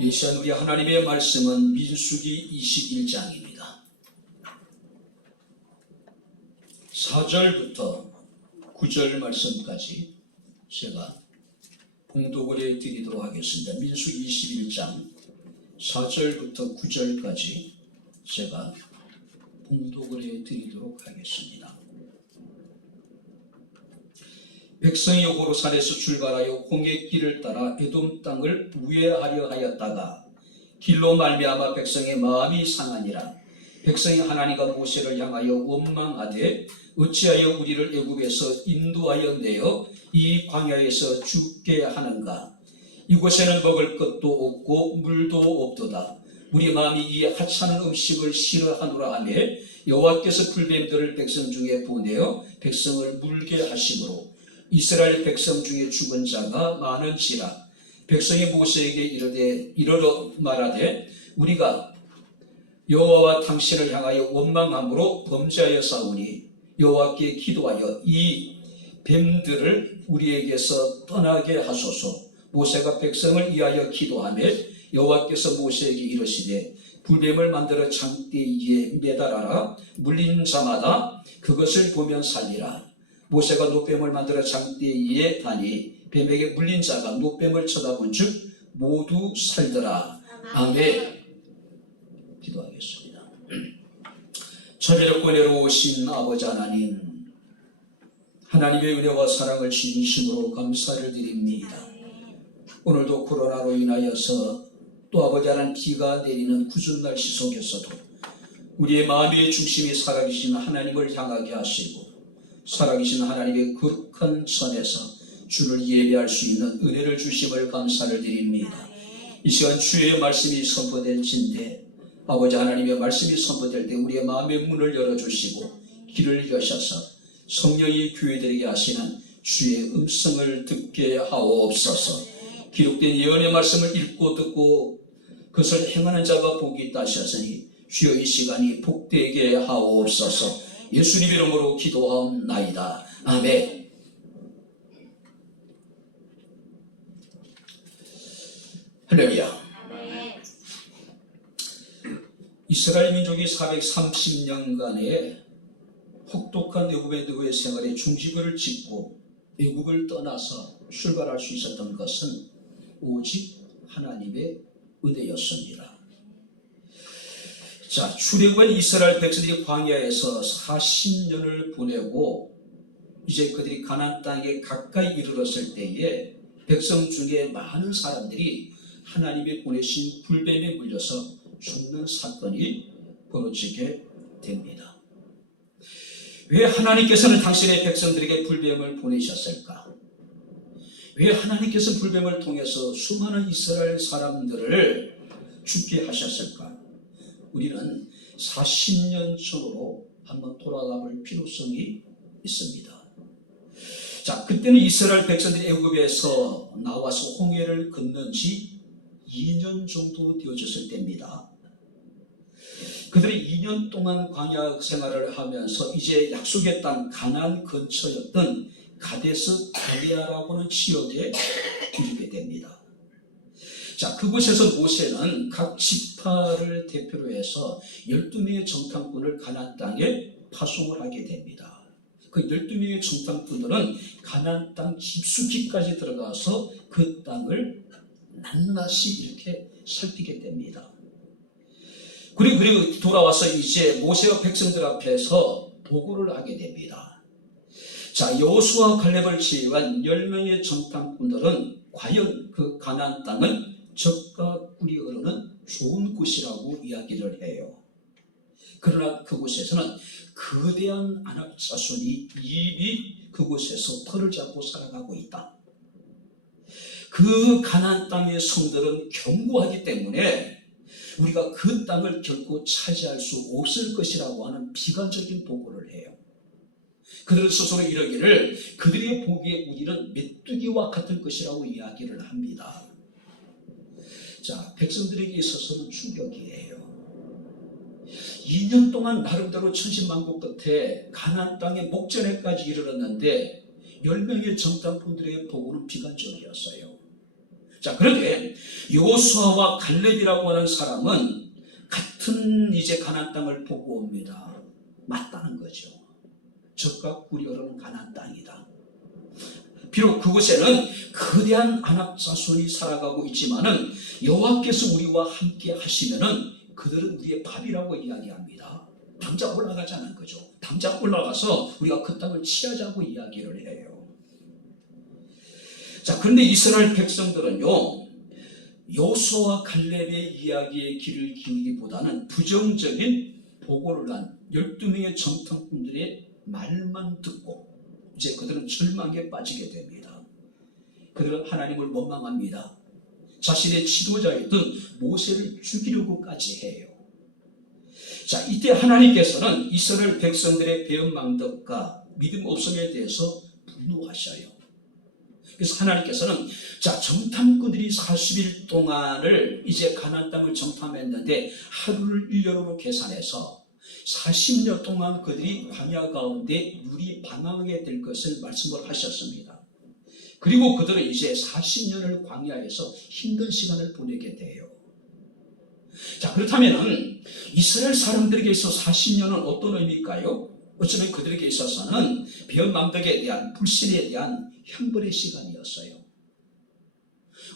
이 시간 우리 하나님의 말씀은 민수기 21장입니다. 4절부터 9절 말씀까지 제가 봉독을 해드리도록 하겠습니다. 민수기 21장 4절부터 9절까지 제가 봉독을 해드리도록 하겠습니다. 백성이 호로산에서 출발하여 홍해 길을 따라 에돔 땅을 우회하려 하였다가 길로 말미암아 백성의 마음이 상하니라. 백성이 하나님과 모세를 향하여 원망하되 어찌하여 우리를 애굽에서 인도하여 내어 이 광야에서 죽게 하는가. 이곳에는 먹을 것도 없고 물도 없도다. 우리 마음이 이 하찮은 음식을 싫어하노라 하며 여호와께서 불뱀들을 백성 중에 보내어 백성을 물게 하심으로 이스라엘 백성 중에 죽은 자가 많은지라. 백성이 모세에게 이르러 말하되 우리가 여호와와 당신을 향하여 원망함으로 범죄하여 싸우니 여호와께 기도하여 이 뱀들을 우리에게서 떠나게 하소서. 모세가 백성을 위하여 기도하며 여호와께서 모세에게 이르시되 불뱀을 만들어 장대 위에 매달아라. 물린 자마다 그것을 보면 살리라. 모세가 놋뱀을 만들어 장대 위에 다니 뱀에게 물린 자가 놋뱀을 쳐다본 즉 모두 살더라. 아멘. 기도하겠습니다. 천지를 은혜로우신 아버지 하나님, 하나님의 은혜와 사랑을 진심으로 감사를 드립니다. 오늘도 코로나로 인하여서 또 아버지 하나님 비가 내리는 궂은 날씨 속에서도 우리의 마음의 중심이 살아계신 하나님을 향하게 하시고 살아계신 하나님의 거룩한 선에서 주를 예배할 수 있는 은혜를 주심을 감사를 드립니다. 이 시간 주의 말씀이 선포될진데 아버지 하나님의 말씀이 선포될 때 우리의 마음의 문을 열어주시고 길을 여셔서 성령이 교회들에게 하시는 주의 음성을 듣게 하옵소서. 기록된 예언의 말씀을 읽고 듣고 그것을 행하는 자가 복이 있다 하셨으니 주여 이 시간이 복되게 하옵소서. 예수님 이름으로 기도하옵나이다. 아멘. 할렐루야. 이스라엘 민족이 430년간의 혹독한 애굽의 생활에 중지부를 짓고 애굽을 떠나서 출발할 수 있었던 것은 오직 하나님의 은혜였습니다. 자, 출애굽한 이스라엘 백성들이 광야에서 40년을 보내고 이제 그들이 가나안 땅에 가까이 이르렀을 때에 백성 중에 많은 사람들이 하나님이 보내신 불뱀에 물려서 죽는 사건이 벌어지게 됩니다. 왜 하나님께서는 당신의 백성들에게 불뱀을 보내셨을까? 왜 하나님께서 불뱀을 통해서 수많은 이스라엘 사람들을 죽게 하셨을까? 우리는 40년 전으로 한번 돌아가 볼 필요성이 있습니다. 자, 그때는 이스라엘 백성들이 애굽에서 나와서 홍해를 건넌 지 2년 정도 되어졌을 때입니다. 그들이 2년 동안 광야 생활을 하면서 이제 약속의 땅 가나안 근처였던 가데스 바네아라고 하는 지역에 이르게 됩니다. 자, 그곳에서 모세는 각 지파를 대표로 해서 12명의 정탐꾼을 가나안 땅에 파송을 하게 됩니다. 그 12명의 정탐꾼들은 가나안 땅 깊숙이까지 들어가서 그 땅을 낱낱이 이렇게 살피게 됩니다. 그리고 돌아와서 이제 모세와 백성들 앞에서 보고를 하게 됩니다. 자, 여호수아와 갈렙을 제외한 10명의 정탐꾼들은 과연 그 가나안 땅은 젖과 꿀이 흐르는 좋은 곳이라고 이야기를 해요. 그러나 그곳에서는 거대한 아낙 자손이 이미 그곳에서 털을 잡고 살아가고 있다. 그 가나안 땅의 성들은 견고하기 때문에 우리가 그 땅을 결코 차지할 수 없을 것이라고 하는 비관적인 보고를 해요. 그들은 스스로 이러기를 그들의 보기에 우리는 메뚜기와 같을 것이라고 이야기를 합니다. 자, 백성들에게 있어서는 충격이에요. 2년 동안 나름대로 천신만고 끝에 가나안 땅의 목전에까지 이르렀는데 10명의 정탐꾼들의 보고는 비관적이었어요. 자, 그런데 여호수아와 갈렙이라고 하는 사람은 같은 이제 가나안 땅을 보고 옵니다. 맞다는 거죠. 적과 꿀이 흐르는 가나안 땅이다. 비록 그곳에는 거대한 아낙 자손이 살아가고 있지만은 여호와께서 우리와 함께 하시면은 그들은 우리의 밥이라고 이야기합니다. 당장 올라가자는 거죠. 당장 올라가서 우리가 그 땅을 취하자고 이야기를 해요. 자, 그런데 이스라엘 백성들은요, 여호수아와 갈렙의 이야기의 귀를 기울이기보다는 부정적인 보고를 한 12명의 정탐꾼들의 말만 듣고 이제 그들은 절망에 빠지게 됩니다. 그들은 하나님을 원망합니다. 자신의 지도자였던 모세를 죽이려고까지 해요. 자, 이때 하나님께서는 이스라엘 백성들의 배은망덕과 믿음 없음에 대해서 분노하셔요. 그래서 하나님께서는 자, 정탐꾼들이 40일 동안을 이제 가나안 땅을 정탐했는데 하루를 1년으로 계산해서 40년 동안 그들이 광야 가운데 누리 방황하게 될 것을 말씀을 하셨습니다. 그리고 그들은 이제 40년을 광야에서 힘든 시간을 보내게 돼요. 자, 그렇다면 이스라엘 사람들에게 있어 40년은 어떤 의미일까요? 어쩌면 그들에게 있어서는 배은망덕에 대한 불신에 대한 형벌의 시간이었어요.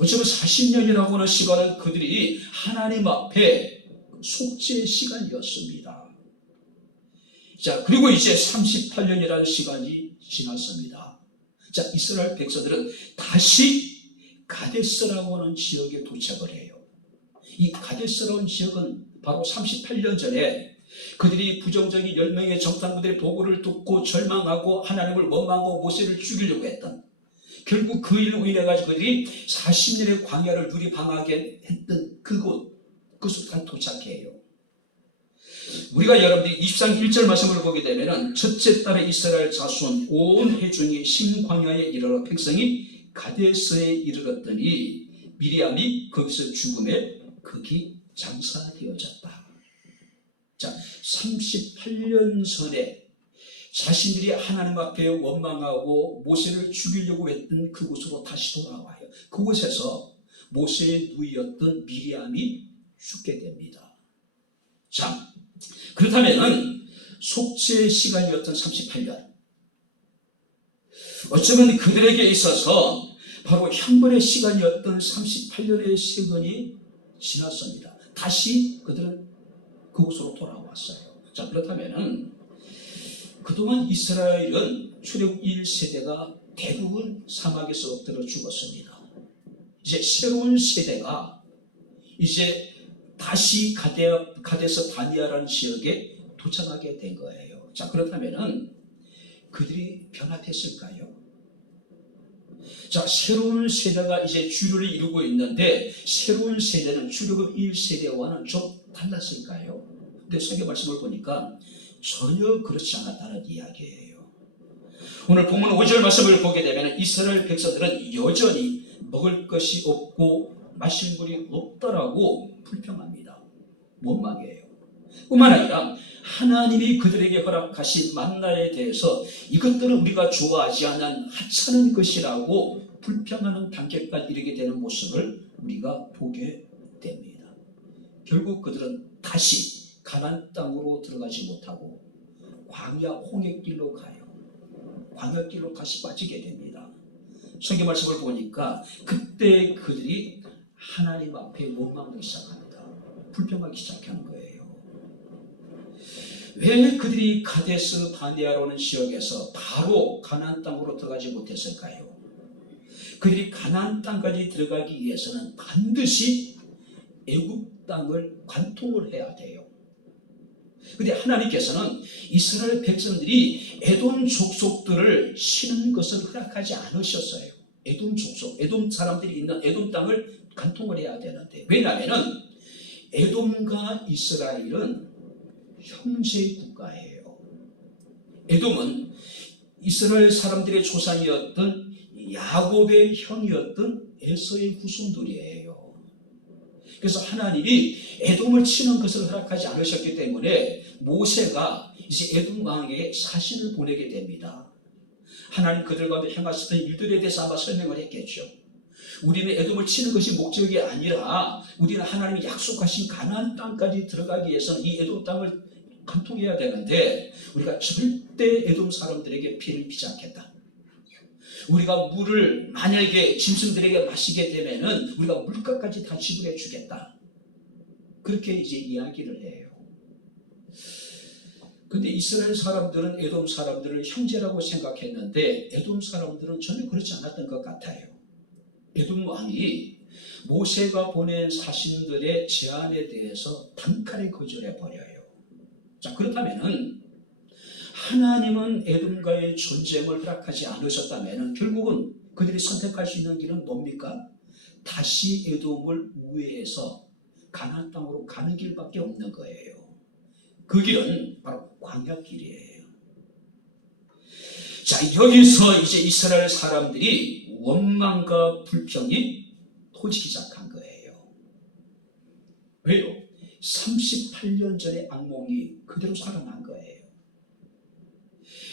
어쩌면 40년이라고 하는 시간은 그들이 하나님 앞에 속죄의 시간이었습니다. 자, 그리고 이제 38년이라는 시간이 지났습니다. 자, 이스라엘 백성들은 다시 가데스라고 하는 지역에 도착을 해요. 이 가데스라는 지역은 바로 38년 전에 그들이 부정적인 10명의 정탐꾼들의 보고를 듣고 절망하고 하나님을 원망하고 모세를 죽이려고 했던, 결국 그 일로 인해 가지고 그들이 40년의 광야를 누리 방하게 했던 그곳에 도착해요. 우리가 여러분들이 23장 1절 말씀을 보게 되면 첫째 달에 이스라엘 자손 온 회중이 신광야에 이르러 백성이 가데스에 이르렀더니 미리암이 거기서 죽음에 거기 장사되어졌다. 자, 38년 전에 자신들이 하나님 앞에 원망하고 모세를 죽이려고 했던 그곳으로 다시 돌아와요. 그곳에서 모세의 누이였던 미리암이 죽게 됩니다. 자, 그렇다면 속죄의 시간이었던 38년, 어쩌면 그들에게 있어서 바로 형벌의 시간이었던 38년의 세건이 지났습니다. 다시 그들은 그곳으로 돌아왔어요. 자, 그렇다면 그동안 이스라엘은 출애굽 1세대가 대부분 사막에서 엎드려 죽었습니다. 이제 새로운 세대가 이제 다시 가데스 바네아라는 지역에 도착하게 된 거예요. 자, 그렇다면 그들이 변화됐을까요? 자, 새로운 세대가 이제 주류를 이루고 있는데 새로운 세대는 출애굽 1세대와는 좀 달랐을까요? 근데 성경 말씀을 보니까 전혀 그렇지 않았다는 이야기예요. 오늘 본문 5절 말씀을 보게 되면 이스라엘 백성들은 여전히 먹을 것이 없고 마실 물이 없다라고 불평합니다. 원망해요. 뿐만 아니라 하나님이 그들에게 허락하신 만나에 대해서 이것들은 우리가 좋아하지 않는 하찮은 것이라고 불평하는 단계까지 이르게 되는 모습을 우리가 보게 됩니다. 결국 그들은 다시 가나안 땅으로 들어가지 못하고 광야 홍해길로 가요. 광야길로 다시 빠지게 됩니다. 성경 말씀을 보니까 그때 그들이 하나님 앞에 원망하기 시작합니다. 불평하기 시작하는 거예요. 왜 그들이 가데스 바네아라는 지역에서 바로 가나안 땅으로 들어가지 못했을까요? 그들이 가나안 땅까지 들어가기 위해서는 반드시 애굽 땅을 관통을 해야 돼요. 그런데 하나님께서는 이스라엘 백성들이 에돔 족속들을 치는 것을 허락하지 않으셨어요. 에돔 족속, 에돔 사람들이 있는 에돔 땅을 관통을 해야 되는데, 왜냐하면 에돔과 이스라엘은 형제 국가예요. 에돔은 이스라엘 사람들의 조상이었던 야곱의 형이었던 에서의 후손들이에요. 그래서 하나님이 에돔을 치는 것을 허락하지 않으셨기 때문에 모세가 이제 에돔 왕에게 사신을 보내게 됩니다. 하나님 그들 가운데 행하셨던 일들에 대해서 아마 설명을 했겠죠. 우리는 에돔을 치는 것이 목적이 아니라 우리는 하나님이 약속하신 가나안 땅까지 들어가기 위해서는 이 에돔 땅을 관통해야 되는데 우리가 절대 에돔 사람들에게 피해를 피지 않겠다. 우리가 물을 만약에 짐승들에게 마시게 되면은 우리가 물가까지 다 지불해 주겠다. 그렇게 이제 이야기를 해요. 근데 이스라엘 사람들은 에돔 사람들을 형제라고 생각했는데 에돔 사람들은 전혀 그렇지 않았던 것 같아요. 에돔 왕이 모세가 보낸 사신들의 제안에 대해서 단칼에 거절해 버려요. 자, 그렇다면은 하나님은 에돔과의 전쟁을 허락하지 않으셨다면 결국은 그들이 선택할 수 있는 길은 뭡니까? 다시 에돔을 우회해서 가나안 땅으로 가는 길밖에 없는 거예요. 그 길은 바로 광야길이에요. 자, 여기서 이제 이스라엘 사람들이 원망과 불평이 터지기 시작한 거예요. 왜요? 38년 전의 악몽이 그대로 살아난 거예요.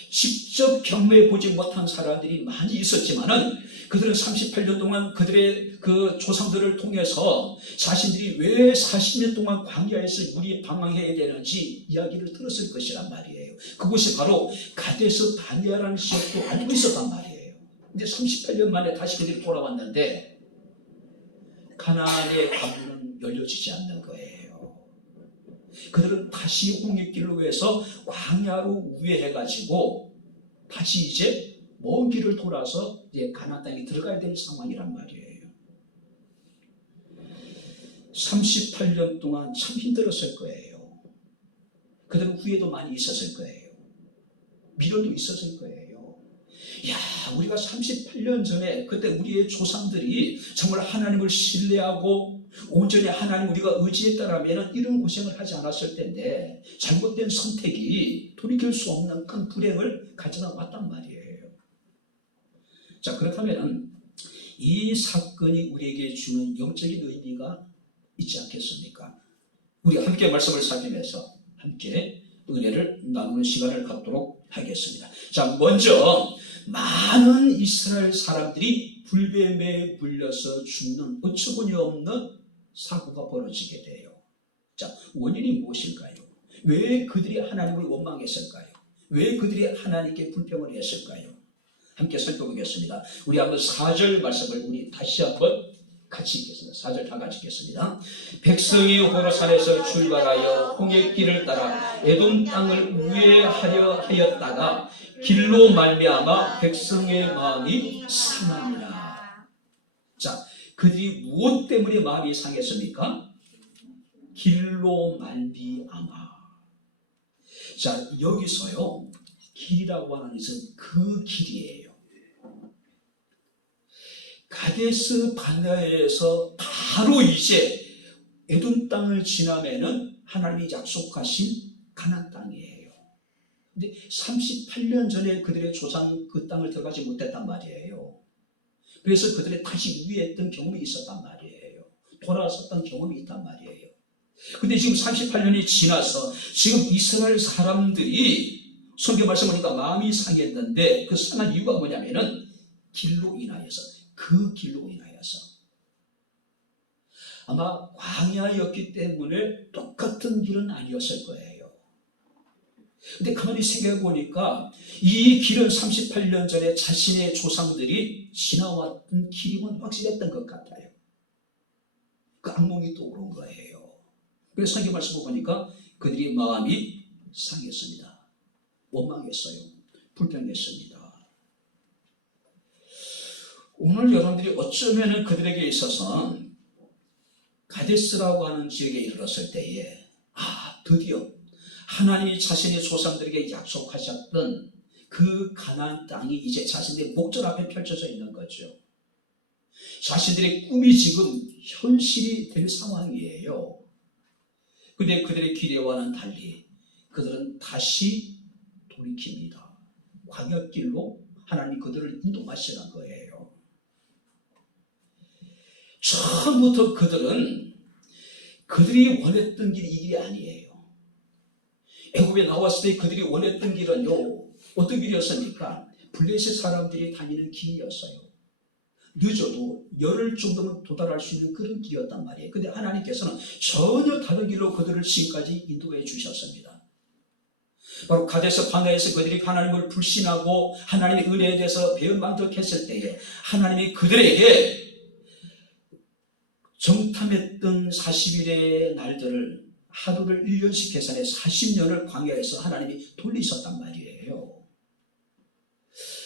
직접 경험해 보지 못한 사람들이 많이 있었지만은 그들은 38년 동안 그들의 그 조상들을 통해서 자신들이 왜 40년 동안 광야에서 물이 방황해야 되는지 이야기를 들었을 것이란 말이에요. 그곳이 바로 가데스 바네아라는 지역도 알고 있었단 말이에요. 근데 38년 만에 다시 그들이 돌아왔는데 가나안의 관문은 열려지지 않는 거예요. 그들은 다시 홍해길로 해서 광야로 우회해가지고 다시 이제 먼 길을 돌아서 이제 가나안 땅에 들어가야 될 상황이란 말이에요. 38년 동안 참 힘들었을 거예요. 그들은 후회도 많이 있었을 거예요. 미련도 있었을 거예요. 야, 우리가 38년 전에 그때 우리의 조상들이 정말 하나님을 신뢰하고 온전히 하나님 우리가 의지했다라면 이런 고생을 하지 않았을 텐데 잘못된 선택이 돌이킬 수 없는 큰 불행을 가져다 왔단 말이에요. 자, 그렇다면 이 사건이 우리에게 주는 영적인 의미가 있지 않겠습니까? 우리 함께 말씀을 살피면서 함께 은혜를 나누는 시간을 갖도록 하겠습니다. 자, 먼저 많은 이스라엘 사람들이 불뱀에 물려서 죽는 어처구니 없는 사고가 벌어지게 돼요. 자, 원인이 무엇일까요? 왜 그들이 하나님을 원망했을까요? 왜 그들이 하나님께 불평을 했을까요? 함께 살펴보겠습니다. 우리 한번 4절 말씀을 우리 다시 한번 같이 읽겠습니다. 4절 다 같이 읽겠습니다. 백성이 호르산에서 출발하여 홍해길을 따라 에돔 땅을 우회하려 하였다가 길로 말미암아 백성의 마음이 상하니라. 자, 그들이 무엇 때문에 마음이 상했습니까? 길로 말미암아. 자, 여기서요 길이라고 하는 것은 그 길이에요. 가데스 바네아에서 바로 이제 에돔 땅을 지나면은 하나님이 약속하신 가나안 땅이에요. 근데 38년 전에 그들의 조상 그 땅을 들어가지 못했단 말이에요. 그래서 그들이 다시 위했던 경험이 있었단 말이에요. 돌아왔었던 경험이 있단 말이에요. 근데 지금 38년이 지나서 지금 이스라엘 사람들이 성경 말씀 보니까 마음이 상했는데 그 상한 이유가 뭐냐면은 길로 인하여서, 그 길로 인하여서. 아마 광야였기 때문에 똑같은 길은 아니었을 거예요. 근데 가만히 생각해 보니까 이 길은 38년 전에 자신의 조상들이 지나왔던 길임은 확실했던 것 같아요. 그 악몽이 떠오른 거예요. 그래서 성경 말씀을 보니까 그들이 마음이 상했습니다. 원망했어요. 불평했습니다. 오늘 여러분들이 어쩌면 그들에게 있어서 가데스라고 하는 지역에 이르렀을 때에 드디어 하나님이 자신의 조상들에게 약속하셨던 그 가나안 땅이 이제 자신들의 목전 앞에 펼쳐져 있는 거죠. 자신들의 꿈이 지금 현실이 될 상황이에요. 그런데 그들의 기대와는 달리 그들은 다시 돌이킵니다. 광야길로 하나님 그들을 인도하시는 거예요. 처음부터 그들이 원했던 길이 이 길이 아니에요. 애굽에 나왔을 때 그들이 원했던 길은요, 어떤 길이었습니까? 블레셋 사람들이 다니는 길이었어요. 늦어도 열흘 정도는 도달할 수 있는 그런 길이었단 말이에요. 근데 하나님께서는 전혀 다른 길로 그들을 지금까지 인도해 주셨습니다. 바로 가데스 바네아에서 그들이 하나님을 불신하고 하나님의 은혜에 대해서 배은망덕했을 때에 하나님이 그들에게 정탐했던 40일의 날들을 하루를 1년씩 계산해 40년을 광야에서 하나님이 돌리셨단 말이에요.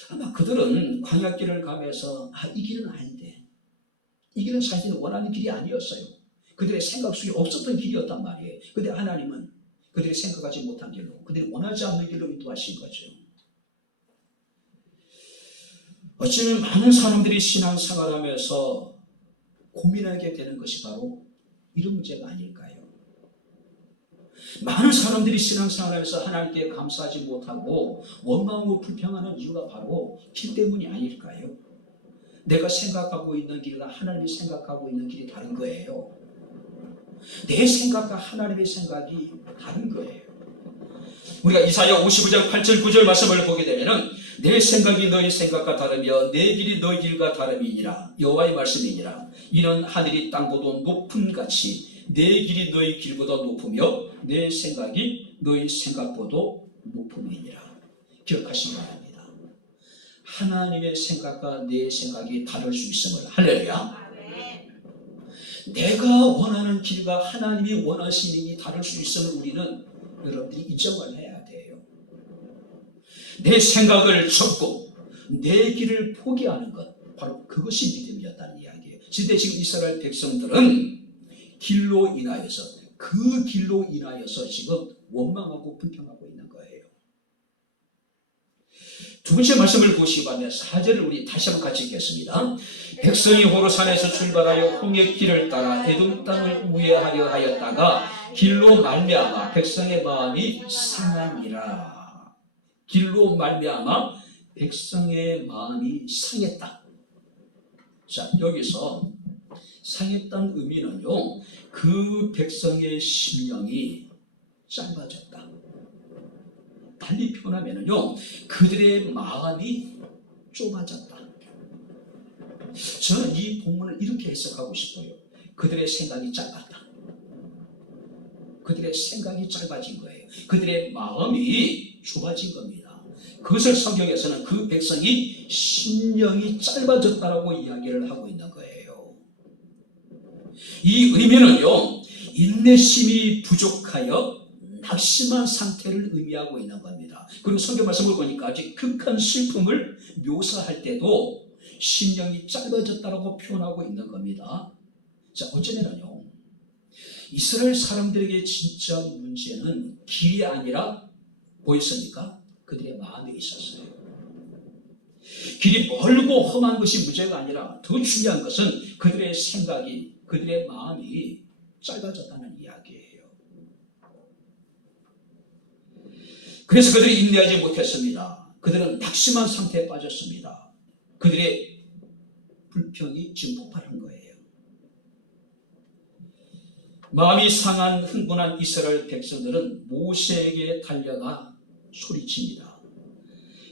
아마 그들은 광야길을 가면서 이 길은 아닌데, 이 길은 사실 원하는 길이 아니었어요. 그들의 생각 속에 없었던 길이었단 말이에요. 근데 하나님은 그들이 생각하지 못한 길로, 그들이 원하지 않는 길로 인도하신 거죠. 어쩌면 많은 사람들이 신앙생활하면서 고민하게 되는 것이 바로 이런 문제가 아닐까요? 많은 사람들이 신앙생활하면서 하나님께 감사하지 못하고 원망하고 불평하는 이유가 바로 길 때문이 아닐까요? 내가 생각하고 있는 길과 하나님이 생각하고 있는 길이 다른 거예요. 내 생각과 하나님의 생각이 다른 거예요. 우리가 이사야 59장 8절 9절 말씀을 보게 되면은 내 생각이 너희 생각과 다르며 내 길이 너희 길과 다름이니라. 여호와의 말씀이니라. 이는 하늘이 땅보다 높음 같이 내 길이 너희 길보다 높으며 내 생각이 너희 생각보다 높음이니라. 기억하시기 바랍니다. 하나님의 생각과 내 생각이 다를 수 있음을. 할렐루야. 내가 원하는 길과 하나님이 원하시는 길이 다를 수 있음을 우리는 여러분들이 인정을 해야 돼요. 내 생각을 접고 내 길을 포기하는 것, 바로 그것이 믿음이었다는 이야기예요. 근데 지금 이스라엘 백성들은 길로 인하여서, 그 길로 인하여서 지금 원망하고 불평하고 있는 거예요. 두 번째 말씀을 보시기 바랍니다. 4절을 우리 다시 한번 같이 읽겠습니다. 백성이 호르산에서 출발하여 홍해 길을 따라 에돔 땅을 우회하려 하였다가 길로 말미암아 백성의 마음이 상하니라. 길로 말미암아 백성의 마음이 상했다. 자, 여기서 상했다는 의미는요, 그 백성의 심령이 짧아졌다. 달리 표현하면요, 그들의 마음이 좁아졌다. 저는 이 본문을 이렇게 해석하고 싶어요. 그들의 생각이 짧았다. 그들의 생각이 짧아진 거예요. 그들의 마음이 좁아진 겁니다. 그것을 성경에서는 그 백성이 심령이 짧아졌다라고 이야기를 하고 있는 거예요. 이 의미는요, 인내심이 부족하여 낙심한 상태를 의미하고 있는 겁니다. 그리고 성경 말씀을 보니까 아주 극한 슬픔을 묘사할 때도 심령이 짧아졌다라고 표현하고 있는 겁니다. 자, 어쩌면요, 이스라엘 사람들에게 진짜 문제는 길이 아니라 뭐였습니까? 그들의 마음에 있었어요. 길이 멀고 험한 것이 문제가 아니라 더 중요한 것은 그들의 생각이, 그들의 마음이 짧아졌다는 이야기예요. 그래서 그들이 인내하지 못했습니다. 그들은 낙심한 상태에 빠졌습니다. 그들의 불평이 지금 폭발한 거예요. 마음이 상한 흥분한 이스라엘 백성들은 모세에게 달려가 소리칩니다.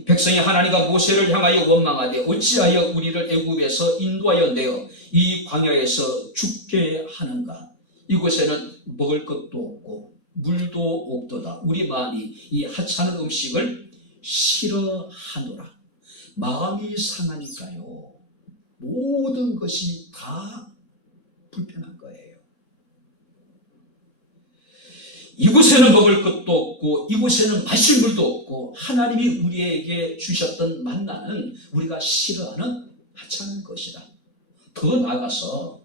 백성이 하나님과 모세를 향하여 원망하되 어찌하여 우리를 애굽에서 인도하여 내어 이 광야에서 죽게 하는가? 이곳에는 먹을 것도 없고 물도 없도다. 우리 마음이 이 하찮은 음식을 싫어하노라. 마음이 상하니까요, 모든 것이 다 불편한 거예요. 이곳에는 먹을 것도 없고 이곳에는 마실 물도 없고 하나님이 우리에게 주셨던 만나는 우리가 싫어하는 하찮은 것이다. 더 나아가서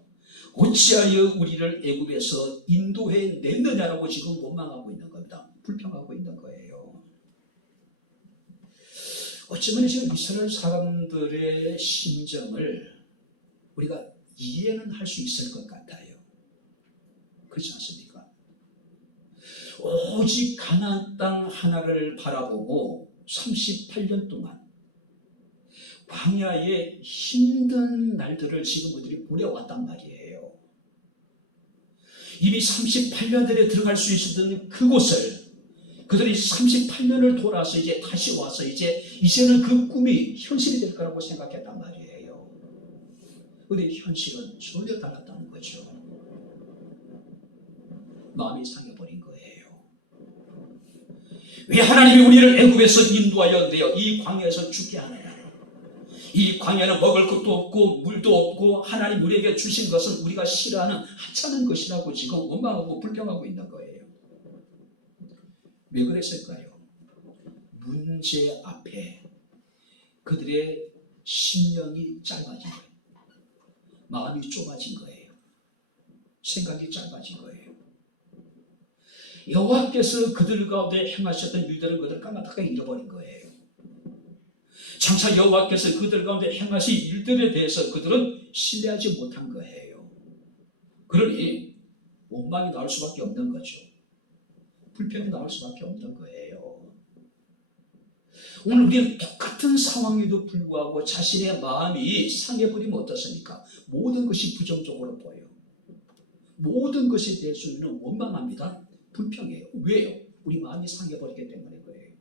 어찌하여 우리를 애굽에서 인도해 냈느냐라고 지금 원망하고 있는 겁니다. 불평하고 있는 거예요. 어쩌면 지금 이스라엘 사람들의 심정을 우리가 이해는 할 수 있을 것 같아요. 그렇지 않습니까? 오직 가나안 땅 하나를 바라보고 38년 동안 광야의 힘든 날들을 지금 그들이 보내왔단 말이에요. 이미 38년들에 들어갈 수 있었던 그곳을 그들이 38년을 돌아서 이제 다시 와서 이제는 그 꿈이 현실이 될 거라고 생각했단 말이에요. 그런데 현실은 전혀 달랐다는 거죠. 마음이 상해버린 거예요. 왜 하나님이 우리를 애굽에서 인도하여 내어 이 광야에서 죽게 하느냐? 이 광야는 먹을 것도 없고 물도 없고 하나님 우리에게 주신 것은 우리가 싫어하는 하찮은 것이라고 지금 원망하고 불평하고 있는 거예요. 왜 그랬을까요? 문제 앞에 그들의 심령이 짧아진 거예요. 마음이 좁아진 거예요. 생각이 짧아진 거예요. 여호와께서 그들 가운데 행하셨던 일들을 그들 까맣게 잃어버린 거예요. 장차 여호와께서 그들 가운데 행하신 일들에 대해서 그들은 신뢰하지 못한 거예요. 그러니 원망이 나올 수밖에 없는 거죠. 불평이 나올 수밖에 없는 거예요. 오늘 우리는 똑같은 상황에도 불구하고 자신의 마음이 상해버리면 어떻습니까? 모든 것이 부정적으로 보여요. 모든 것에 대해서 우리는 원망합니다. 불평해요. 왜요? 우리 마음이 상해버리기 때문에 그래요.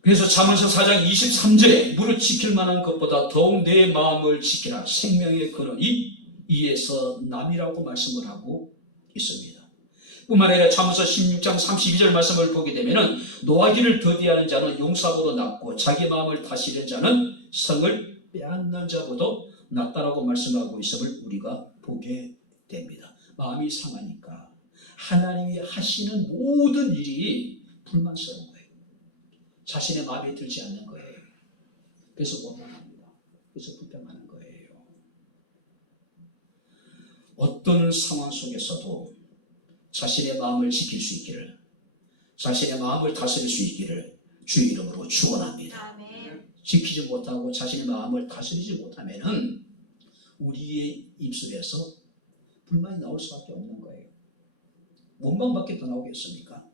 그래서 잠언서 4장 23절에 무릇 지킬 만한 것보다 더욱 내 마음을 지키라. 생명의 근원이 이에서 남이라고 말씀을 하고 있습니다. 뿐만 아니라 잠언서 16장 32절 말씀을 보게 되면 노하기를 더디하는 자는 용사보다 낫고 자기 마음을 다스리는 자는 성을 빼앗는 자보다 낫다라고 말씀하고 있음을 우리가 보게 됩니다. 마음이 상하니까 하나님이 하시는 모든 일이 불만스러운 거예요. 자신의 마음에 들지 않는 거예요. 그래서 원망합니다. 그래서 불평하는 거예요. 어떤 상황 속에서도 자신의 마음을 지킬 수 있기를, 자신의 마음을 다스릴 수 있기를 주의 이름으로 축원합니다. 지키지 못하고 자신의 마음을 다스리지 못하면은 우리의 입술에서 불만이 나올 수밖에 없는 거예요. 원망밖에 더 나오겠습니까?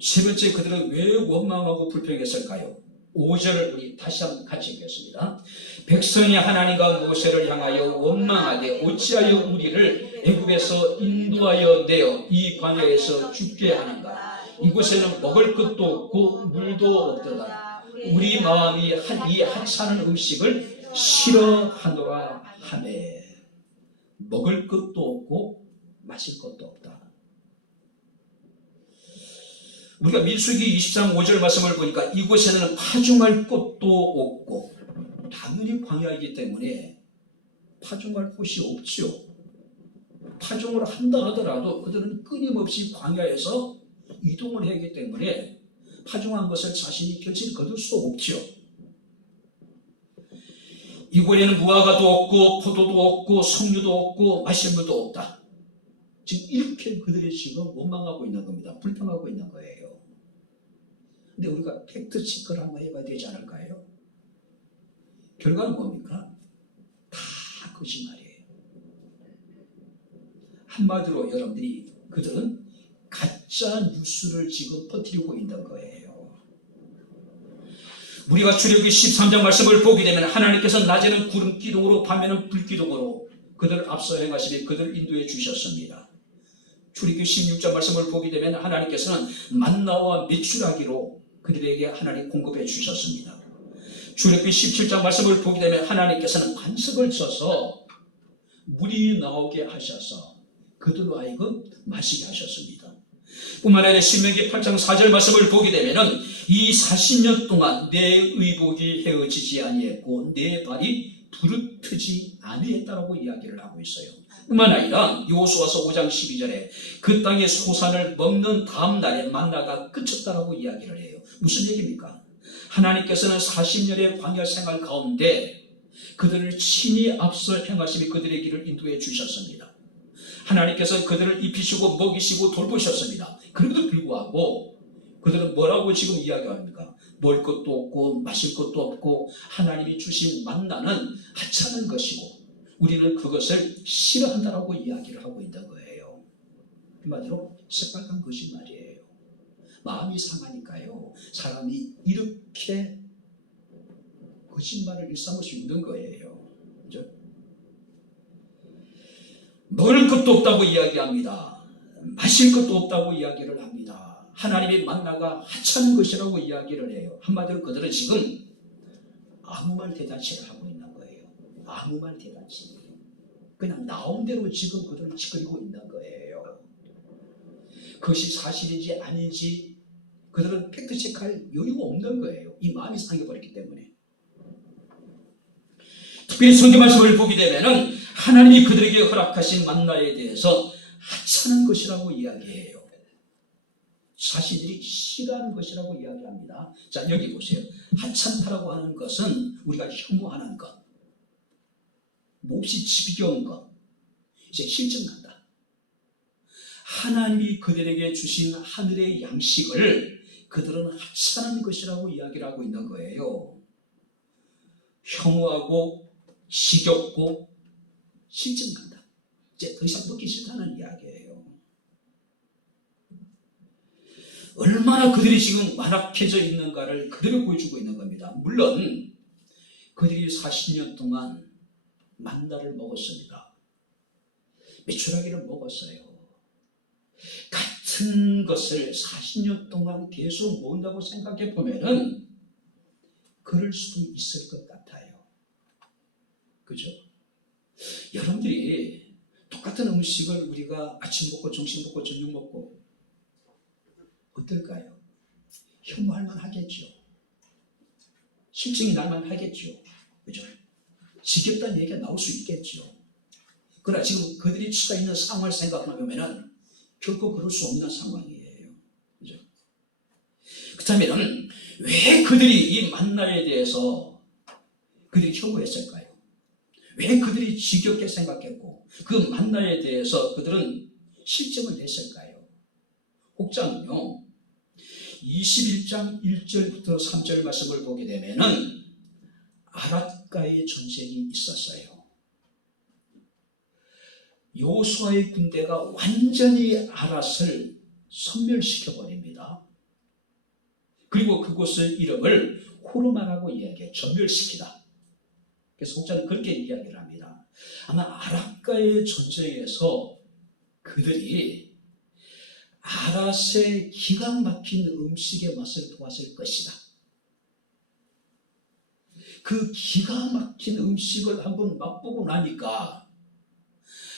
세 번째, 그들은 왜 원망하고 불평했을까요? 5절을 우리 다시 한번 같이 읽겠습니다. 백성이 하나님과 모세를 향하여 원망하되 어찌하여 우리를 애굽에서 인도하여 내어 이 광야에서 죽게 하는가? 이곳에는 먹을 것도 없고 물도 없도다. 우리 마음이 이 하찮은 음식을 싫어하노라 하네. 먹을 것도 없고 마실 것도 없다. 우리가 민수기 20장 5절 말씀을 보니까 이곳에는 파종할 곳도 없고, 당연히 광야이기 때문에 파종할 곳이 없죠. 파종을 한다 하더라도 그들은 끊임없이 광야에서 이동을 해야 하기 때문에 파종한 것을 자신이 결실 거둘 수 없죠. 이곳에는 무화과도 없고 포도도 없고 석류도 없고 마실 물도 없다. 지금 이렇게 그들이 지금 원망하고 있는 겁니다. 불평하고 있는 거예요. 근데 우리가 팩트 체크를 한번 해봐야 되지 않을까요? 결과는 뭡니까? 다 거짓말이에요. 한마디로 여러분들이 그들은 가짜 뉴스를 지금 퍼뜨리고 있는 거예요. 우리가 출애굽기 13장 말씀을 보게 되면 하나님께서 낮에는 구름 기둥으로 밤에는 불 기둥으로 그들을 앞서 행하시며 그들을 인도해 주셨습니다. 출애굽기 16장 말씀을 보게 되면 하나님께서는 만나와 메추라기로 그들에게 하나님 공급해 주셨습니다. 출애굽기 17장 말씀을 보게 되면 하나님께서는 반석을 쳐서 물이 나오게 하셔서 그들로 하여금 마시게 하셨습니다. 뿐만 아니라 신명기 8장 4절 말씀을 보게 되면 이 40년 동안 내 의복이 헤어지지 아니했고 내 발이 부르트지 아니했다라고 이야기를 하고 있어요. 뿐만 아니라 여호수아서 5장 12절에 그 땅의 소산을 먹는 다음 날에 만나가 끝쳤다라고 이야기를 해요. 무슨 얘기입니까? 하나님께서는 40년의 광야 생활 가운데 그들을 친히 앞서 행하시며 그들의 길을 인도해 주셨습니다. 하나님께서 그들을 입히시고 먹이시고 돌보셨습니다. 그럼에도 불구하고 그들은 뭐라고 지금 이야기합니까? 먹을 것도 없고 마실 것도 없고 하나님이 주신 만나는 하찮은 것이고 우리는 그것을 싫어한다라고 이야기를 하고 있는 거예요. 한마디로 새빨간 거짓말이에요. 마음이 상하니까요. 사람이 이렇게 거짓말을 일삼을 수 있는 거예요. 그죠? 먹을 것도 없다고 이야기합니다. 마실 것도 없다고 이야기를 합니다. 하나님의 만나가 하찮은 것이라고 이야기를 해요. 한마디로 그들은 지금 아무 말 대잔치를 하고 있는 거예요. 아무 말 대잔치. 그냥 나온 대로 지금 그들은 짓거리고 있는 거예요. 그것이 사실인지 아닌지 그들은 팩트체크할 여유가 없는 거예요. 이 마음이 상해버렸기 때문에. 특별히 성경 말씀을 보게 되면은 하나님이 그들에게 허락하신 만나에 대해서 하찮은 것이라고 이야기해요. 사실들이 싫어하는 것이라고 이야기합니다. 자, 여기 보세요. 하찮다라고 하는 것은 우리가 혐오하는 것, 몹시 지겨운 것, 이제 실증난다. 하나님이 그들에게 주신 하늘의 양식을 그들은 하찮은 것이라고 이야기를 하고 있는 거예요. 혐오하고 지겹고 실증난다. 이제 더 이상 먹기 싫다는 이야기예요. 얼마나 그들이 지금 완악해져 있는가를 그대로 보여주고 있는 겁니다. 물론 그들이 40년 동안 만나를 먹었습니다. 메추라기를 먹었어요. 같은 것을 40년 동안 계속 먹는다고 생각해 보면은 그럴 수도 있을 것 같아요. 그죠? 여러분들이 똑같은 음식을 우리가 아침 먹고 점심 먹고 저녁 먹고 어떨까요? 혐오할 만하겠죠. 실증이 날 만하겠죠. 그죠? 지겹다는 얘기가 나올 수 있겠죠. 그러나 지금 그들이 처해 있는 상황을 생각하면 결코 그럴 수 없는 상황이에요. 그죠? 그렇다면 왜 그들이 이 만나에 대해서 그들이 혐오했을까요? 왜 그들이 지겹게 생각했고 그 만나에 대해서 그들은 실증을 냈을까요? 혹자는요 21장 1절부터 3절 말씀을 보게 되면은 아랏가의 전쟁이 있었어요. 여호수아의 군대가 완전히 아랏을 섬멸시켜버립니다. 그리고 그곳의 이름을 호르마라고 이야기해요. 전멸시키다. 그래서 혹자는 그렇게 이야기를 합니다. 아마 아랏가의 전쟁에서 그들이 아랏의 기가 막힌 음식의 맛을 보았을 것이다. 그 기가 막힌 음식을 한번 맛보고 나니까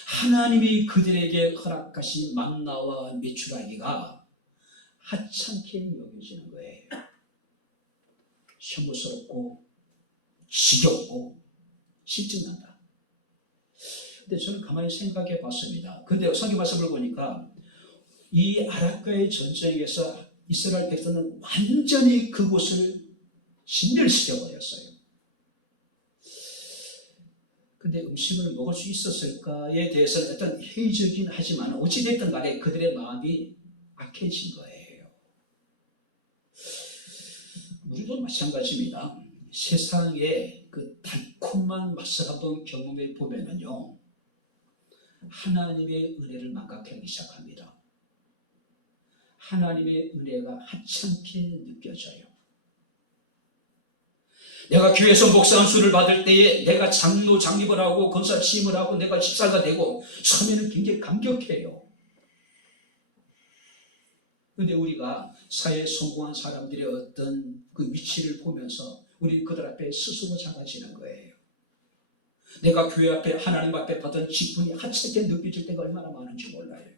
하나님이 그들에게 허락하신 만나와 메추라기가 하찮게 여겨지는 거예요. 혐오스럽고 지겹고 실증난다. 근데 저는 가만히 생각해 봤습니다. 근데 성경 말씀을 보니까 이 아랏가의 전쟁에서 이스라엘 백성은 완전히 그곳을 진멸시켜버렸어요. 근데 음식을 먹을 수 있었을까에 대해서는 일단 회의적이긴 하지만 어찌됐든 간에 그들의 마음이 악해진 거예요. 우리도 마찬가지입니다. 세상의 그 달콤한 맛을 한번 경험해 보면은요, 하나님의 은혜를 망각하기 시작합니다. 하나님의 은혜가 하찮게 느껴져요. 내가 교회에서 목사 안수를 받을 때에 내가 장로 장립을 하고 권사 취임을 하고 내가 집사가 되고 처음에는 굉장히 감격해요. 그런데 우리가 사회에 성공한 사람들의 어떤 그 위치를 보면서 우리 그들 앞에 스스로 작아지는 거예요. 내가 교회 앞에 하나님 앞에 받은 직분이 하찮게 느껴질 때가 얼마나 많은지 몰라요.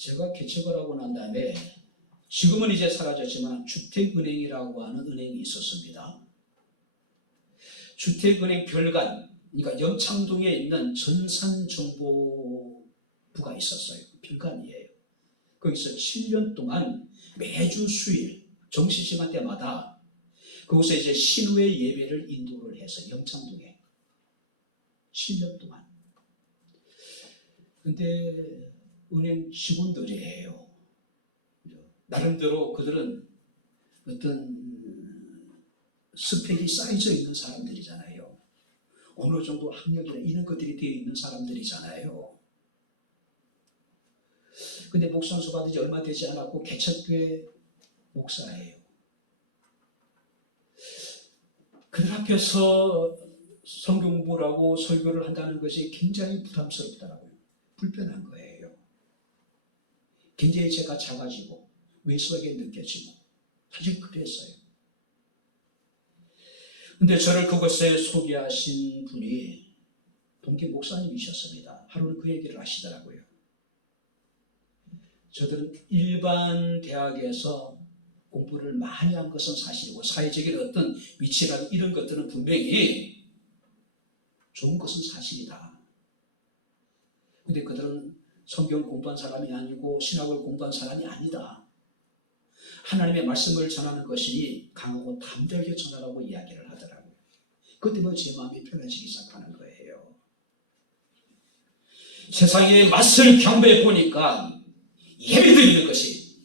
제가 개척을 하고 난 다음에 지금은 이제 사라졌지만 주택은행이라고 하는 은행이 있었습니다. 주택은행 별관, 그러니까 염창동에 있는 전산정보부가 있었어요. 별관이에요. 거기서 7년 동안 매주 수요일 정시시간 때마다 그곳에 이제 신우의 예배를 인도를 해서 염창동에 7년 동안. 근데 은행 직원들이에요. 나름대로 그들은 어떤 스펙이 쌓여져 있는 사람들이잖아요. 어느 정도 학력이나 이런 것들이 되어 있는 사람들이잖아요. 근데 목사 안수 받은 지 얼마 되지 않았고 개척교회 목사예요. 그들 앞에서 성경 공부를 하고 설교를 한다는 것이 굉장히 부담스럽더라고요. 불편한 거예요. 굉장히 제가 작아지고 외소하게 느껴지고 사실 그랬어요. 근데 저를 그곳에 소개하신 분이 동기 목사님이셨습니다. 하루는 그 얘기를 하시더라고요. 저들은 일반 대학에서 공부를 많이 한 것은 사실이고 사회적인 어떤 위치라든 이런 것들은 분명히 좋은 것은 사실이다. 근데 그들은 성경 공부한 사람이 아니고 신학을 공부한 사람이 아니다. 하나님의 말씀을 전하는 것이니 강하고 담대하게 전하라고 이야기를 하더라고요. 그것 때문에 제 마음이 편해지기 시작하는 거예요. 세상의 맛을 경험해 보니까 예배드리는 것이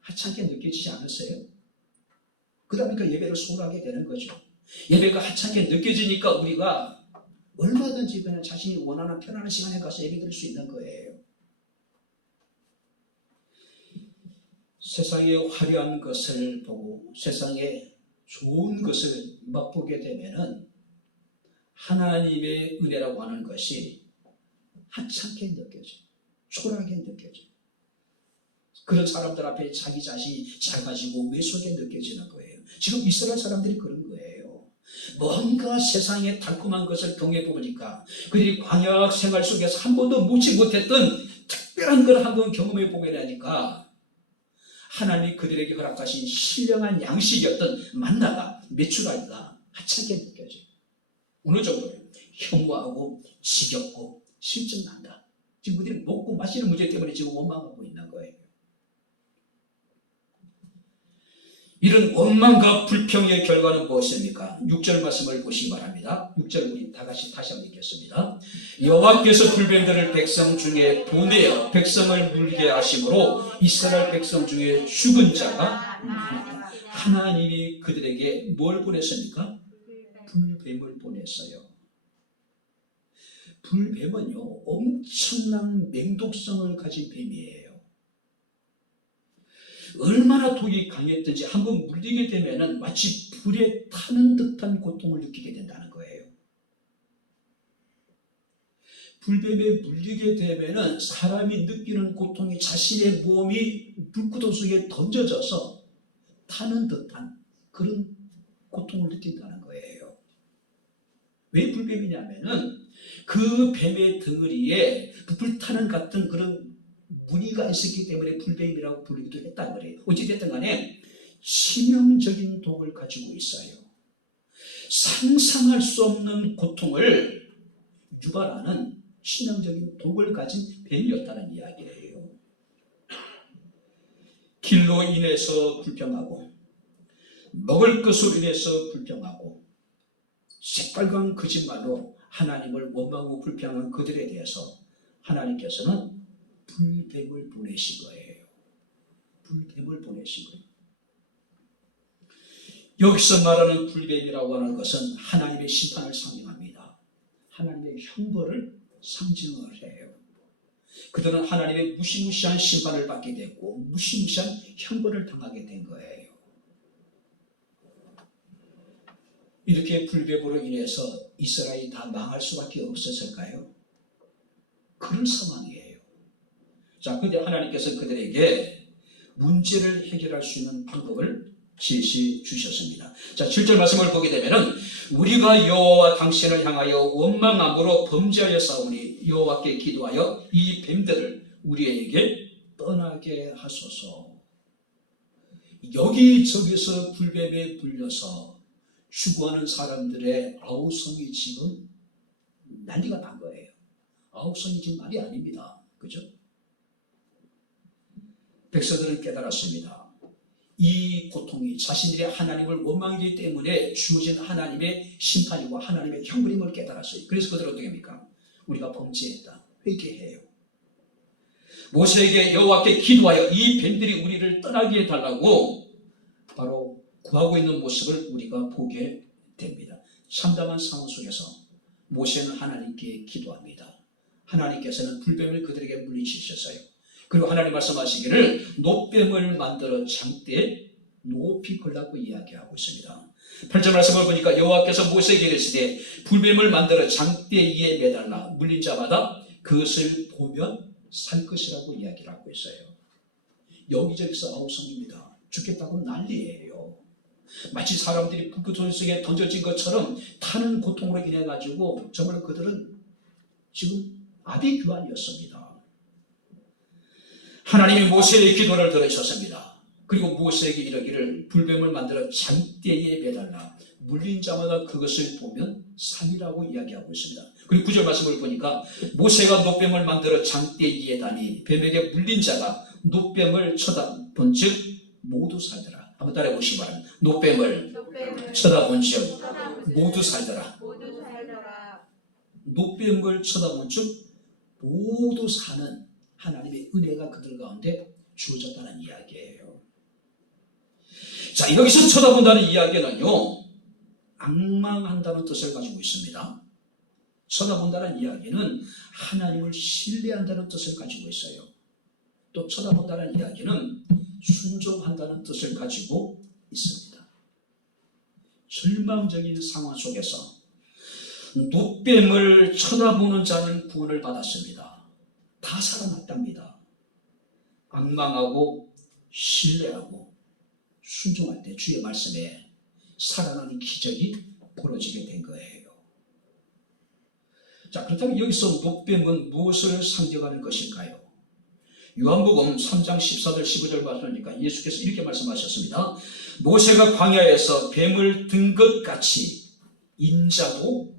하찮게 느껴지지 않으세요? 그러다 보니까 예배를 소홀하게 되는 거죠. 예배가 하찮게 느껴지니까 우리가 얼마든지 그냥 자신이 원하는 편안한 시간에 가서 예배드릴 수 있는 거예요. 세상의 화려한 것을 보고 세상의 좋은 것을 맛보게 되면은 하나님의 은혜라고 하는 것이 하찮게 느껴져요. 초라하게 느껴져요. 그런 사람들 앞에 자기 자신이 작아지고 왜소하게 느껴지는 거예요. 지금 이스라엘 사람들이 그런 거예요. 뭔가 세상의 달콤한 것을 경험해 보니까 그들이 광야 생활 속에서 한 번도 묻지 못했던 특별한 걸 한번 경험해 보게 되니까 하나님이 그들에게 허락하신 신령한 양식이었던 만나가 메추라기가 하찮게 느껴져요. 어느 정도예요? 혐오하고 지겹고 실증난다. 지금 그들이 먹고 마시는 문제 때문에 지금 원망하고 있는 거예요. 이런 원망과 불평의 결과는 무엇입니까? 6절 말씀을 보시기 바랍니다. 6절 우리 다시 한번 읽겠습니다. 여호와께서 불뱀들을 백성 중에 보내어 백성을 물게 하심으로 이스라엘 백성 중에 죽은 자가 많았다. 하나님이 그들에게 뭘 보냈습니까? 불뱀을 보냈어요. 불뱀은요, 엄청난 맹독성을 가진 뱀이에요. 얼마나 독이 강했든지 한번 물리게 되면은 마치 불에 타는 듯한 고통을 느끼게 된다는 거예요. 불뱀에 물리게 되면은 사람이 느끼는 고통이 자신의 몸이 불구덩 속에 던져져서 타는 듯한 그런 고통을 느낀다는 거예요. 왜 불뱀이냐면은 그 뱀의 덩어리에 불타는 같은 그런 무늬가 있었기 때문에 불뱀이라고 부르기도 했단 말이에요. 어찌됐든 간에 치명적인 독을 가지고 있어요. 상상할 수 없는 고통을 유발하는 치명적인 독을 가진 뱀이었다는 이야기예요. 길로 인해서 불평하고 먹을 것으로 인해서 불평하고 새빨간 거짓말로 하나님을 원망하고 불평한 그들에 대해서 하나님께서는 불뱀을 보내신 거예요. 불뱀을 보내신 거예요. 여기서 말하는 불뱀이라고 하는 것은 하나님의 심판을 상징합니다. 하나님의 형벌을 상징을 해요. 그들은 하나님의 무시무시한 심판을 받게 됐고 무시무시한 형벌을 당하게 된 거예요. 이렇게 불뱀으로 인해서 이스라엘이 다 망할 수밖에 없었을까요? 그런 상황이에요. 자, 근데 하나님께서 그들에게 문제를 해결할 수 있는 방법을 제시해 주셨습니다. 자, 7절 말씀을 보게 되면은 우리가 여호와 당신을 향하여 원망함으로 범죄하여 싸우니 여호와께 기도하여 이 뱀들을 우리에게 떠나게 하소서. 여기저기서 불뱀에 불려서 죽어가는 사람들의 아우성이 지금 난리가 난 거예요. 아우성이 지금 말이 아닙니다. 그죠? 백성들은 깨달았습니다. 이 고통이 자신들의 하나님을 원망하기 때문에 주어진 하나님의 심판이고 하나님의 형벌임을 깨달았어요. 그래서 그들은 어떻게 합니까? 우리가 범죄했다. 회개해요. 모세에게 여호와께 기도하여 이 뱀들이 우리를 떠나게 해달라고 바로 구하고 있는 모습을 우리가 보게 됩니다. 참담한 상황 속에서 모세는 하나님께 기도합니다. 하나님께서는 불뱀을 그들에게 물리치셨어요. 그리고 하나님 말씀하시기를 놋뱀을 만들어 장대에 높이 걸라고 이야기하고 있습니다. 8절 말씀을 보니까 여호와께서 모세에게 이르시되 불뱀을 만들어 장대 위에 매달라 물린 자마다 그것을 보면 살 것이라고 이야기를 하고 있어요. 여기저기서 아우성입니다. 죽겠다고 난리예요. 마치 사람들이 불꽃 속에 던져진 것처럼 타는 고통으로 인해 가지고 정말 그들은 지금 아비규환이었습니다. 하나님이 모세의 기도를 들으셨습니다. 그리고 모세에게 이르기를 불뱀을 만들어 장대에 매달라 물린 자마다 그것을 보면 살리라고 이야기하고 있습니다. 그리고 9절 말씀을 보니까 모세가 노뱀을 만들어 장대에 다니 뱀에게 물린 자가 노뱀을 쳐다본 즉 모두 살더라. 한번 따라해 보시기 바랍니다. 노뱀을 쳐다본 즉 모두 살더라. 노뱀을 쳐다본 즉 모두 사는 하나님의 은혜가 그들 가운데 주어졌다는 이야기예요. 자, 여기서 쳐다본다는 이야기는요, 앙망한다는 뜻을 가지고 있습니다. 쳐다본다는 이야기는 하나님을 신뢰한다는 뜻을 가지고 있어요. 또 쳐다본다는 이야기는 순종한다는 뜻을 가지고 있습니다. 절망적인 상황 속에서 노뱀을 쳐다보는 자는 구원을 받았습니다. 다 살아났답니다. 앙망하고 신뢰하고 순종할 때 주의 말씀에 살아나는 기적이 벌어지게 된 거예요. 자, 그렇다면 여기서 노뱀은 무엇을 상징하는 것일까요? 요한복음 3장 14절 15절 말씀하니까 예수께서 이렇게 말씀하셨습니다. 모세가 광야에서 뱀을 든 것 같이 인자도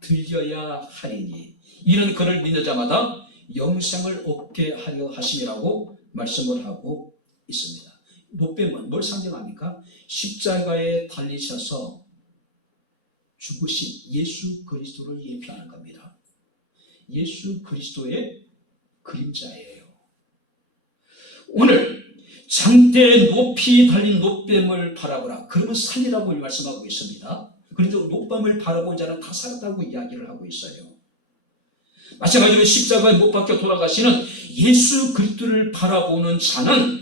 들려야 하리니 이는 그를 믿는 자마다 영생을 얻게 하려 하심이라고 말씀을 하고 있습니다. 노뱀은 뭘 상징합니까? 십자가에 달리셔서 죽으신 예수 그리스도를 예표하는 겁니다. 예수 그리스도의 그림자예요. 오늘 장대에 높이 달린 노뱀을 바라보라. 그러면 살리라고 말씀하고 있습니다. 그래도 노뱀을 바라본 자는 다 살았다고 이야기를 하고 있어요. 마찬가지로 십자가에 못 박혀 돌아가시는 예수 그리스도를 바라보는 자는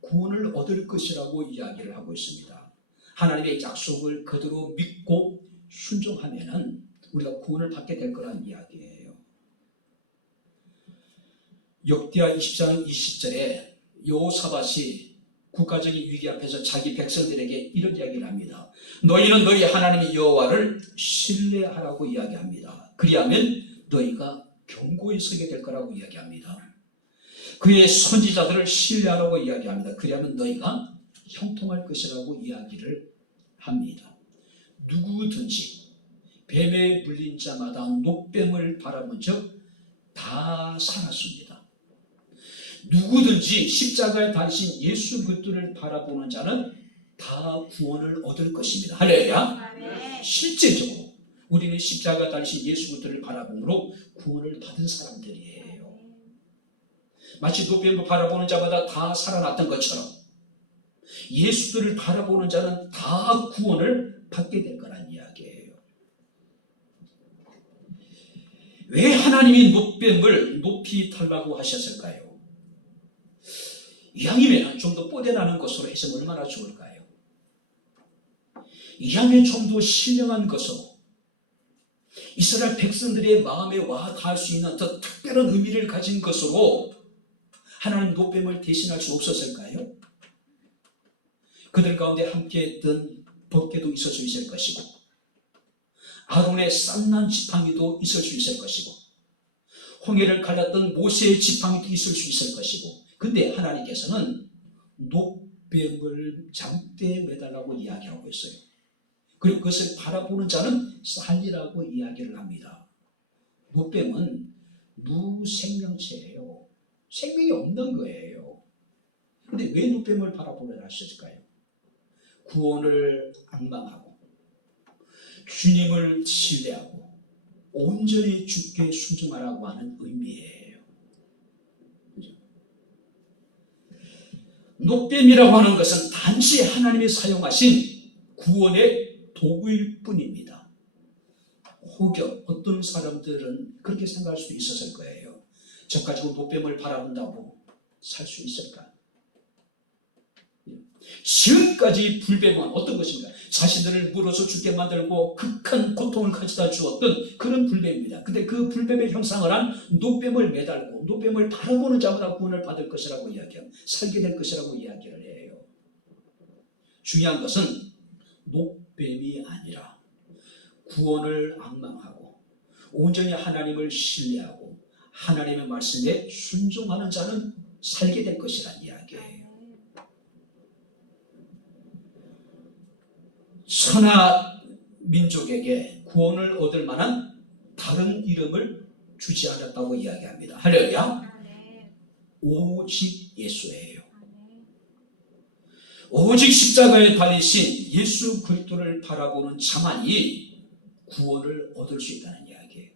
구원을 얻을 것이라고 이야기를 하고 있습니다. 하나님의 약속을 그대로 믿고 순종하면은 우리가 구원을 받게 될 거라는 이야기예요. 역대하 20장 20절에 여호사밧이 국가적인 위기 앞에서 자기 백성들에게 이런 이야기를 합니다. 너희는 너희 하나님 여호와를 신뢰하라고 이야기합니다. 그리하면 너희가 견고히 서게 될 거라고 이야기합니다. 그의 선지자들을 신뢰하라고 이야기합니다. 그리하면 너희가 형통할 것이라고 이야기를 합니다. 누구든지 뱀에 물린 자마다 노뱀을 바라본 적 다 살았습니다. 누구든지 십자가에 달리신 예수 그리스도를 바라보는 자는 다 구원을 얻을 것입니다. 할렐루야. 실제적으로 우리는 십자가에 달리신 예수 그리스도를 바라봄으로 구원을 받은 사람들이에요. 마치 노뱀을 바라보는 자마다 다 살아났던 것처럼 예수들을 바라보는 자는 다 구원을 받게 될 거란 이야기예요. 왜 하나님이 노뱀을 높이 달라고 하셨을까요? 이왕이면 좀 더 뽀대나는 것으로 해서 얼마나 좋을까요? 이왕이면 좀 더 신령한 것으로 이스라엘 백성들의 마음에 와 닿을 수 있는 더 특별한 의미를 가진 것으로 하나님 노뱀을 대신할 수 없었을까요? 그들 가운데 함께했던 법궤도 있을 수 있을 것이고 아론의 쌍난 지팡이도 있을 수 있을 것이고 홍해를 갈랐던 모세의 지팡이도 있을 수 있을 것이고 근데 하나님께서는 노뱀을 장대에 매달라고 이야기하고 있어요. 그리고 그것을 바라보는 자는 살리라고 이야기를 합니다. 노뱀은 무생명체예요. 생명이 없는 거예요. 근데 왜 노뱀을 바라보려 하셨을까요? 구원을 앙망하고 주님을 신뢰하고 온전히 주께 순종하라고 하는 의미예요. 노뱀이라고 하는 것은 단지 하나님이 사용하신 구원의 도구일 뿐입니다. 혹여 어떤 사람들은 그렇게 생각할 수도 있었을 거예요. 저 가지고 노뱀을 바라본다고 살 수 있을까? 지금까지 불뱀은 어떤 것입니까? 자신들을 물어서 죽게 만들고 극한 고통을 가져다 주었던 그런 불뱀입니다. 근데 그 불뱀의 형상을 한 노뱀을 매달고 노뱀을 바라보는 자마다 구원을 받을 것이라고 이야기하고 살게 될 것이라고 이야기를 해요. 중요한 것은 노뱀이 아니라 구원을 앙망하고 온전히 하나님을 신뢰하고 하나님의 말씀에 순종하는 자는 살게 될 것이란 이야기예요. 선한 민족에게 구원을 얻을 만한 다른 이름을 주지 않았다고 이야기합니다. 할렐루야. 오직 예수예요. 오직 십자가에 달리신 예수 그리스도를 바라보는 자만이 구원을 얻을 수 있다는 이야기예요.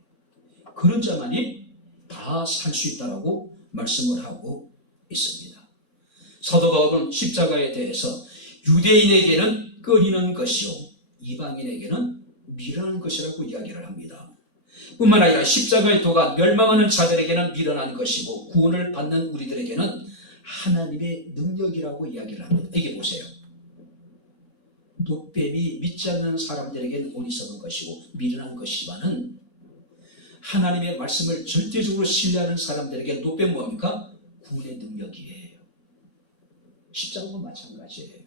그런 자만이 다 살 수 있다고 말씀을 하고 있습니다. 사도 바울은 십자가에 대해서 유대인에게는 꺼리는 것이요 이방인에게는 미련한 것이라고 이야기를 합니다. 뿐만 아니라 십자가의 도가 멸망하는 자들에게는 미련한 것이고 구원을 받는 우리들에게는 하나님의 능력이라고 이야기를 합니다. 이게 보세요. 노뱀이 믿지 않는 사람들에게는 어리석은 것이고 미련한 것이지만은 하나님의 말씀을 절대적으로 신뢰하는 사람들에게 노뱀은 뭡니까? 구원의 능력이에요. 십자가도 마찬가지예요.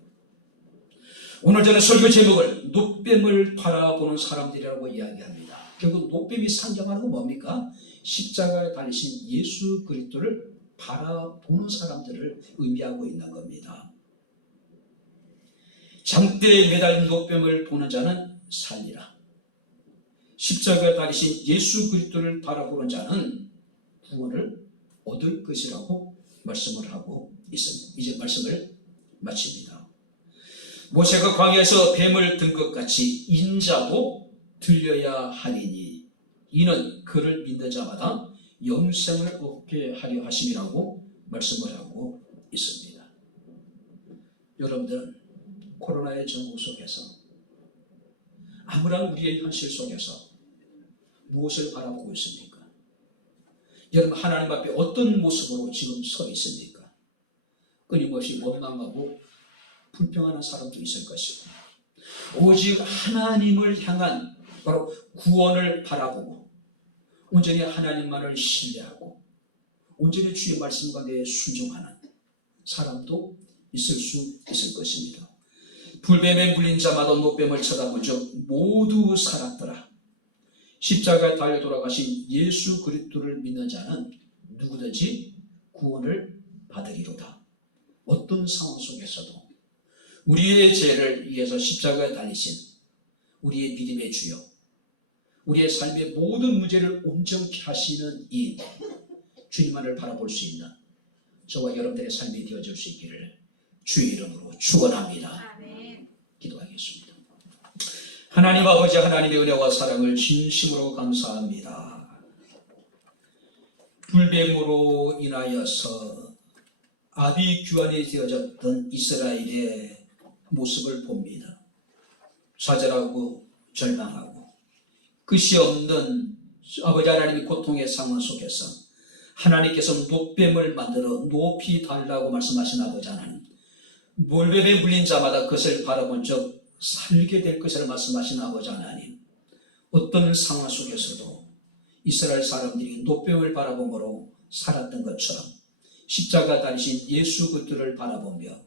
오늘 저는 설교 제목을 노뱀을 바라보는 사람들이라고 이야기합니다. 결국 노뱀이 상징하는 건 뭡니까? 십자가에 달리신 예수 그리스도를 바라보는 사람들을 의미하고 있는 겁니다. 장대에 매달린 노뱀을 보는 자는 살리라. 십자가에 달리신 예수 그리스도를 바라보는 자는 구원을 얻을 것이라고 말씀을 하고 있습니다. 이제 말씀을 마칩니다. 모세가 광야에서 뱀을 든 것 같이 인자도 들려야 하리니 이는 그를 믿는 자마다 영생을 얻게 하려 하심이라고 말씀을 하고 있습니다. 여러분들은 코로나의 전국 속에서 암울한 우리의 현실 속에서 무엇을 바라보고 있습니까? 여러분 하나님 앞에 어떤 모습으로 지금 서 있습니까? 끊임없이 원망하고 불평하는 사람도 있을 것이고 오직 하나님을 향한 바로 구원을 바라보고 온전히 하나님만을 신뢰하고 온전히 주의 말씀 가운데 순종하는 사람도 있을 수 있을 것입니다. 불뱀에 물린 자마다 노뱀을 쳐다보죠. 모두 살았더라. 십자가에 달려 돌아가신 예수 그리스도를 믿는 자는 누구든지 구원을 받으리로다. 어떤 상황 속에서도 우리의 죄를 위해서 십자가에 달리신 우리의 믿음의 주여, 우리의 삶의 모든 문제를 온전케 하시는 이 주님만을 바라볼 수 있는 저와 여러분들의 삶이 되어질 수 있기를 주의 이름으로 축원합니다. 기도하겠습니다. 하나님 아버지, 하나님의 은혜와 사랑을 진심으로 감사합니다. 불뱀으로 인하여서 아비규환이 되어졌던 이스라엘의 모습을 봅니다. 좌절하고 절망하고 끝이 없는 아버지 하나님의 고통의 상황 속에서 하나님께서 노뱀을 만들어 높이 달라고 말씀하신 아버지 하나님, 몰뱀에 물린 자마다 그것을 바라본 적 살게 될 것을 말씀하신 아버지 하나님, 어떤 상황 속에서도 이스라엘 사람들이 노뱀을 바라봄으로 살았던 것처럼 십자가 달리신 예수 그리스도를 바라보며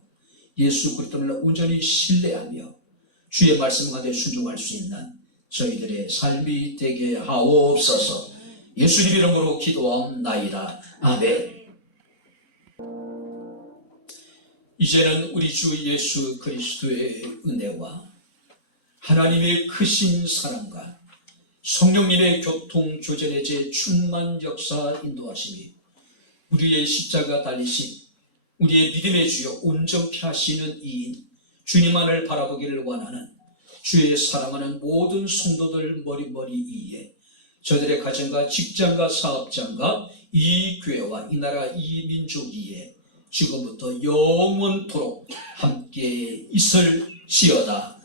예수 그리스도를 온전히 신뢰하며 주의 말씀 가운데 순종할 수 있는 저희들의 삶이 되게 하옵소서. 예수님 이름으로 기도하옵나이다. 아멘. 이제는 우리 주 예수 그리스도의 은혜와 하나님의 크신 사랑과 성령님의 교통 조절의 제 충만 역사 인도하심이 우리의 십자가 달리신 우리의 믿음의 주여 온전케 하시는 이인 주님만을 바라보기를 원하는 주의 사랑하는 모든 성도들 머리머리 이에 저들의 가정과 직장과 사업장과 이 교회와 이 나라 이 민족 이에 지금부터 영원토록 함께 있을지어다.